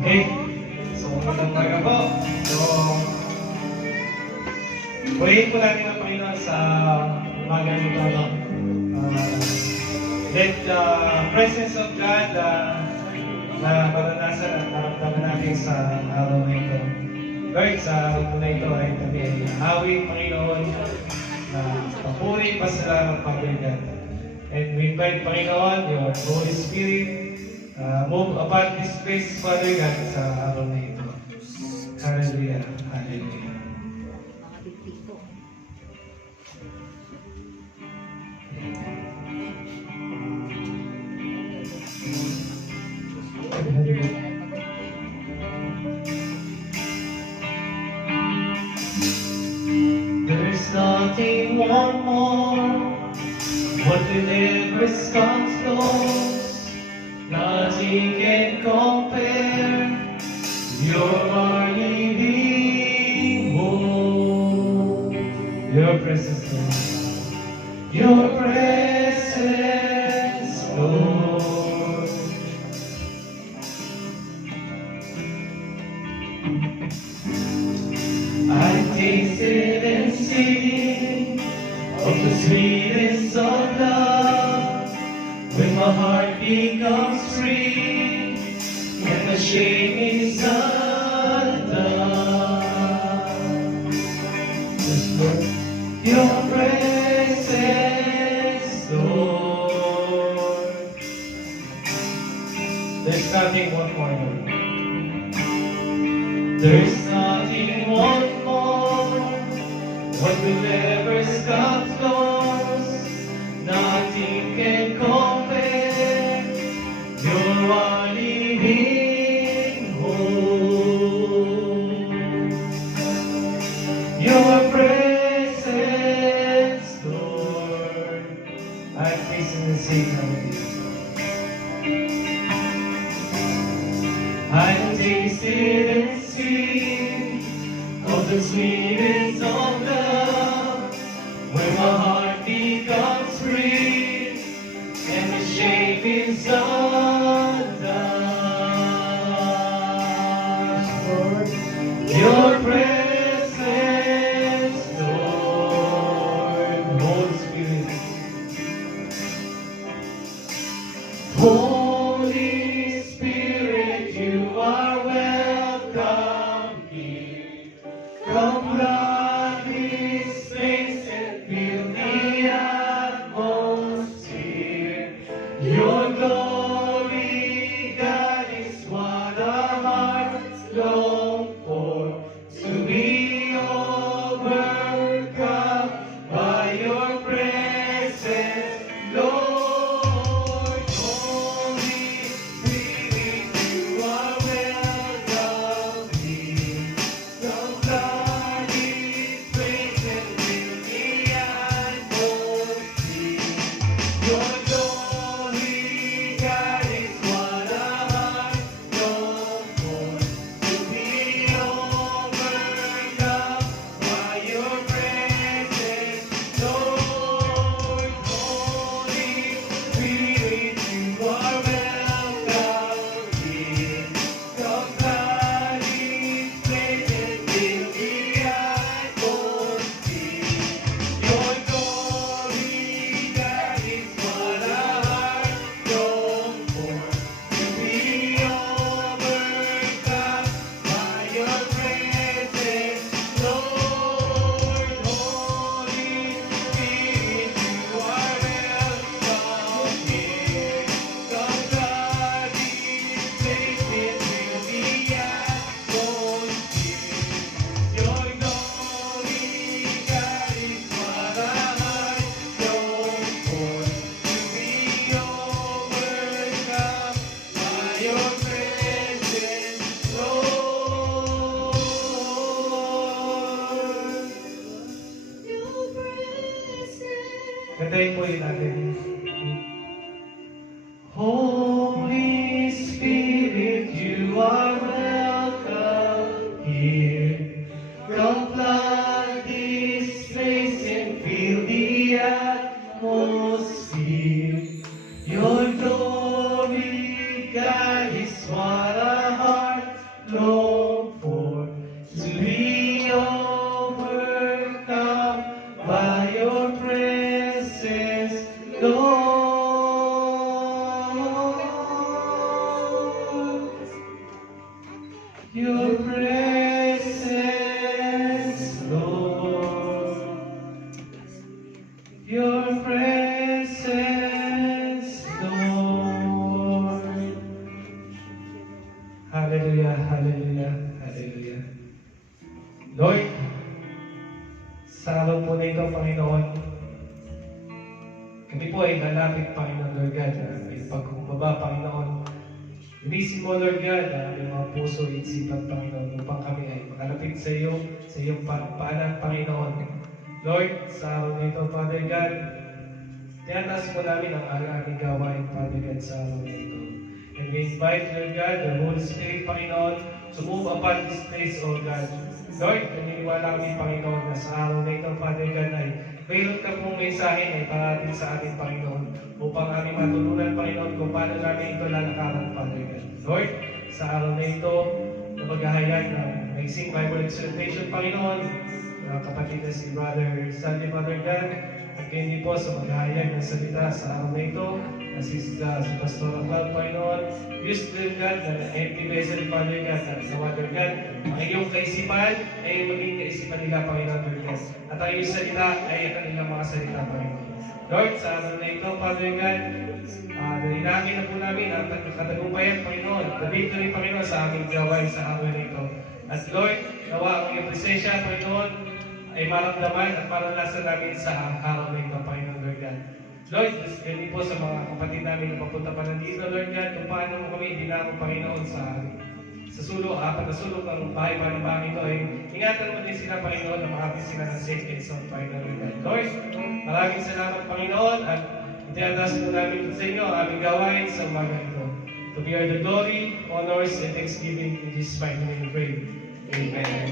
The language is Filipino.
Okay. So, magandang umaga po. So, purihin po natin ang Panginoon sa umaga nito. No? Let the presence of God na maranasan at naramdaman natin sa araw na ito. Lord, sa araw na ito ay kami ay awit, Panginoon, na papuri, pasalamat, pagbiligan. And we invite, Panginoon, your Holy Spirit, move upon this place, Father God, sa araw na ito. Hallelujah. Hallelujah. There's nothing more what will ever comes close. Nothing can compare. You're our living hope. Your presence, Lord. Your presence, Lord. I've tasted and seen of the sweetest of love, when my heart becomes free and the shame is undone. Your presence, Lord. There's nothing one more. There's nothing one more what will ever stop close. Nothing can compare. You're our living hope. Your presence, Lord. I praise and sing hallelujah. I tasted and seen of the sweetest of love, where my heart becomes free and the shame is undone. Lord, your presence, Lord, Holy Spirit. Holy Spirit, you are welcome here. Come flood this place and fill the atmosphere. Your glory, God, is what our hearts long for. To be overcome by your presence, Lord. Holy Spirit, you are welcome here. Come flood this place and fill the atmosphere. Your glory, God, is what our hearts long for. To be overcome by your presence, Lord. Holy Spirit, you are welcome here. Come flood this place and fill the atmosphere. Your glory, God, is what our hearts long for. To be overcome by your presence, Lord. Holy Spirit, you are welcome here. Come flood this place and fill the atmosphere. Your glory, God, is what our hearts long for. To be overcome by your presence, Lord. Your presence. Kantahin po yun natin. Holy Spirit, you are welcome here. Come flood this place and fill the atmosphere. Your glory, God, is what our hearts Your presence, Lord. Your presence, Lord. Hallelujah, hallelujah, hallelujah. Lord, sa araw po na ito, Panginoon, kami po ay lalapit, Panginoon, Lord God, may pagkumbaba, Panginoon. Linisin mo, Lord God, ang mga puso, isipan, Panginoon, upang kami ay makalapit sa iyo, sa iyong paanan, Panginoon. Lord, sa araw na ito, Father God, tinataas mo namin ang aming gawain, Father God, sa araw na ito. And we invite, Lord God, the Holy Spirit, Panginoon, to move upon this place, O God. Lord, naniniwala kami, Panginoon, na sa araw na ito, Father God, ay mayroon ka pong mensahe na iparating sa ating Panginoon upang aming matutunan, Panginoon, kung paano namin ito lalakaran, Father God. Lord, sa araw na ito, na maghahayag ng Mixing Bible Exhortation, Panginoon, mga kapatid na si Brother Sandy, Father God, at hindi po sa maghahayag ng salita sa araw na ito, na si Pastor Cloud, Panginoon, use them, God, na empty vessel, Father God, at sa Father God, ang iyong kaisipan ay maging kaisipan nila, Panginoon, Lord God. At ang iyong salita ay ang kanilang mga salita, Panginoon. Lord, sa araw na ito, Father God, nalinangin na po namin ang katagumpayan, Panginoon, the victory, Panginoon, sa aming gawain sa araw na ito. At Lord, nawa ang iyong presensya, Panginoon, ay maramdaman at maranasan namin sa araw na ito, Panginoon, Lord God. Lord, ganyan po sa mga kapatid namin na papunta pa nandito, Lord God, kung paano mo kami dinamo, Panginoon, sa sulok, apat na sulok ng bahay panibang ito, ay ingatan mo din sila, Panginoon, na makapit sila ng safe and sound, Panginoon, Lord God. Lord, maraming salamat, Panginoon, at itiatas po namin sa inyo ang aming gawain sa umaga ito. To be all the glory, honors, and thanksgiving in Jesus' mighty name we pray. Amen.